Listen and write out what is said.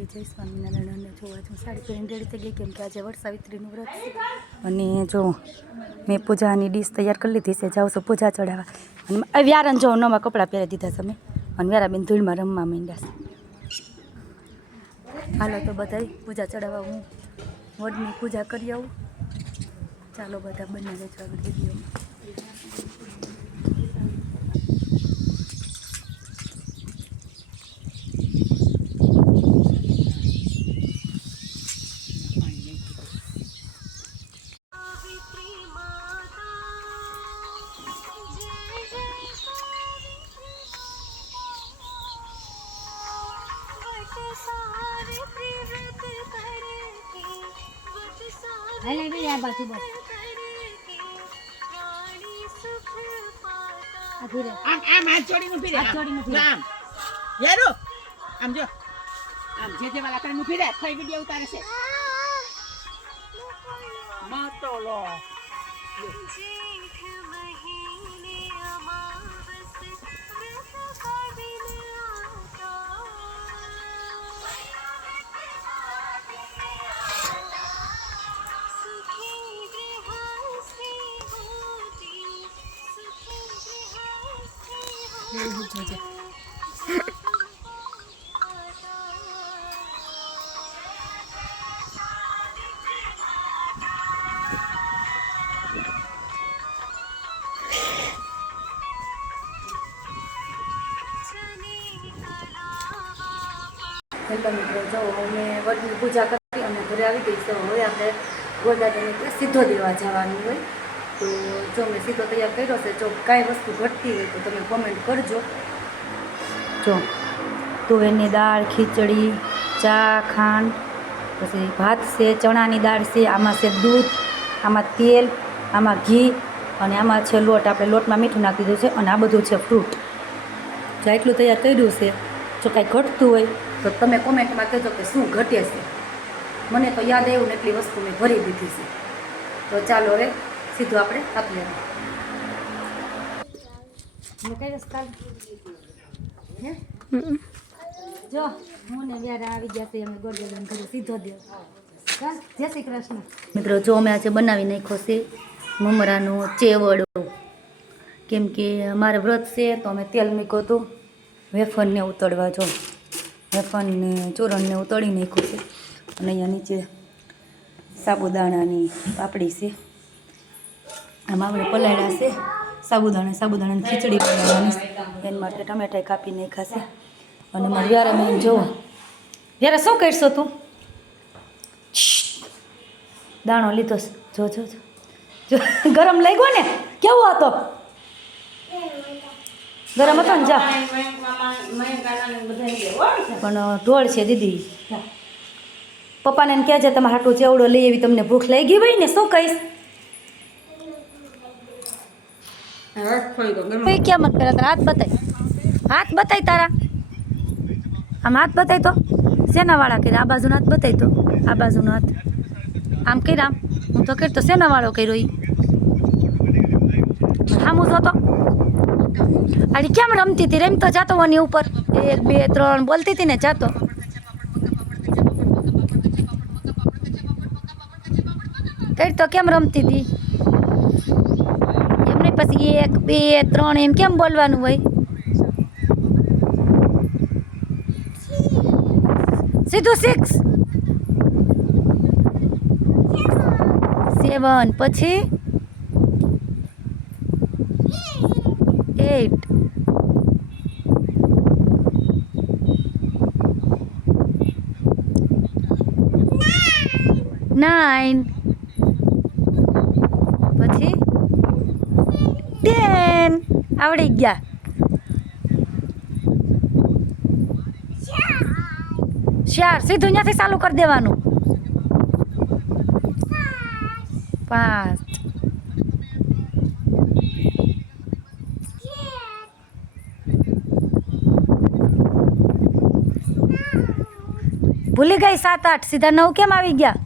માતાજી, જય સ્વામિનારાયણ. અને જો આજે હું સાડી પહેરીને રેડી થઈ ગઈ, કેમ કે આજે વટસાવિત્રીનું વ્રત છે. અને જો મેં પૂજાની ડીશ તૈયાર કરી લીધી છે, જાઉં છું પૂજા ચડાવવા. અને વ્યારાને જો નવા કપડાં પહેરી દીધા છે મેં, અને વ્યારાબેન ધૂળમાં રમવા માંડ્યા છે. હાલો તો બધા પૂજા ચડાવવા હું વડની પૂજા કરી આવું. ચાલો બધા બંને વેચવા વિડીયોમાં. હેલો મિત્રો, જો અમે વડની પૂજા કરી અને ઘરે આવી ગઈ છે. હવે આપણે ગોદાદાને ત્યાં સીધો દેવા જવાનું હોય. તો જો મેં સીધો તૈયાર કર્યો છે. જો કાંઈ વસ્તુ ઘટતી હોય તો તમે કોમેન્ટ કરજો. જો તુવેરની દાળ, ખીચડી, ચા, ખાંડ, પછી ભાત છે, ચણાની દાળ છે, આમાં છે દૂધ, આમાં તેલ, આમાં ઘી અને આમાં છે લોટ. આપણે લોટમાં મીઠું નાખી દીધું છે અને આ બધું છે ફ્રૂટ. જો એટલું તૈયાર કર્યું છે. જો કાંઈ ઘટતું હોય તો તમે કોમેન્ટમાં કહેજો કે શું ઘટે છે. મને તો યાદ આવ્યું ને એટલી વસ્તુ મેં ભરી દીધી છે. તો ચાલો હવે સીધું આપણે આપીએ. કઈ રસ્તા હે જો હું ને વ્યારા આવી ગયા છે. અમે ગોરગેલાને ઘરે સીધો દે. જય શ્રી કૃષ્ણ. મિત્રો, જો અમે આજે બનાવી નાખ્યો છે મમરાનો ચેવડો. કેમ કે અમારે વ્રત છે તો અમે તેલ મૂક્યું હતું વેફરને ઉતળવા. જો વેફરને ચૂરણને ઉતળી નાખ્યું છે. અને અહીંયા નીચે સાબુદાણાની પાપડી છે. આમાં આપણે પલાળ્યા છે સાબુદાણાની ખીચડી બનાવવાની. એના માટે ટમેટા કાપી નાખ્યા છે. અને મારે વ્યારા જો વ્યારા શું કરશો તું? દાણો લીધો છે. જો જો જો ગરમ લાગ્યો ને? કેવો હતો? ગરમ હતો ને? જા પણ ઢોળ છે દીદી. પપ્પાને એમ કહેજે તમારે હાટું ચેવડો લઈ એવી. તમને ભૂખ લાગી હોય ને શું કહીશ? ક્યાં મત પેલા તારા હાથ બતાય, હાથ બતાય તારા. આમ હાથ બતાય તો શેના વાળા કર્યા? આ બાજુનો હાથ બતાય તો આ બાજુનો હાથ આમ કર્યા. આમ હું તો કરતો શેના વાળો કર્યો? એ આમ જો તો અરે કેમ રમતી હતી? રમતો જાતો વાની ઉપર 1 2 3 બોલતી હતી ને જાતો. તો કેમ રમતી હતી? એમને પછી 1 2 3 એમ કેમ બોલવાનું હોય? સીધું 6 7 પછી 8 9 પછી 10. આવડી ગયા. 4 સીધું ત્યાંથી ચાલુ કરી દેવાનું. 5 ભૂલી ગઈ. 7 8 સીધા 9 કેમ આવી ગયા?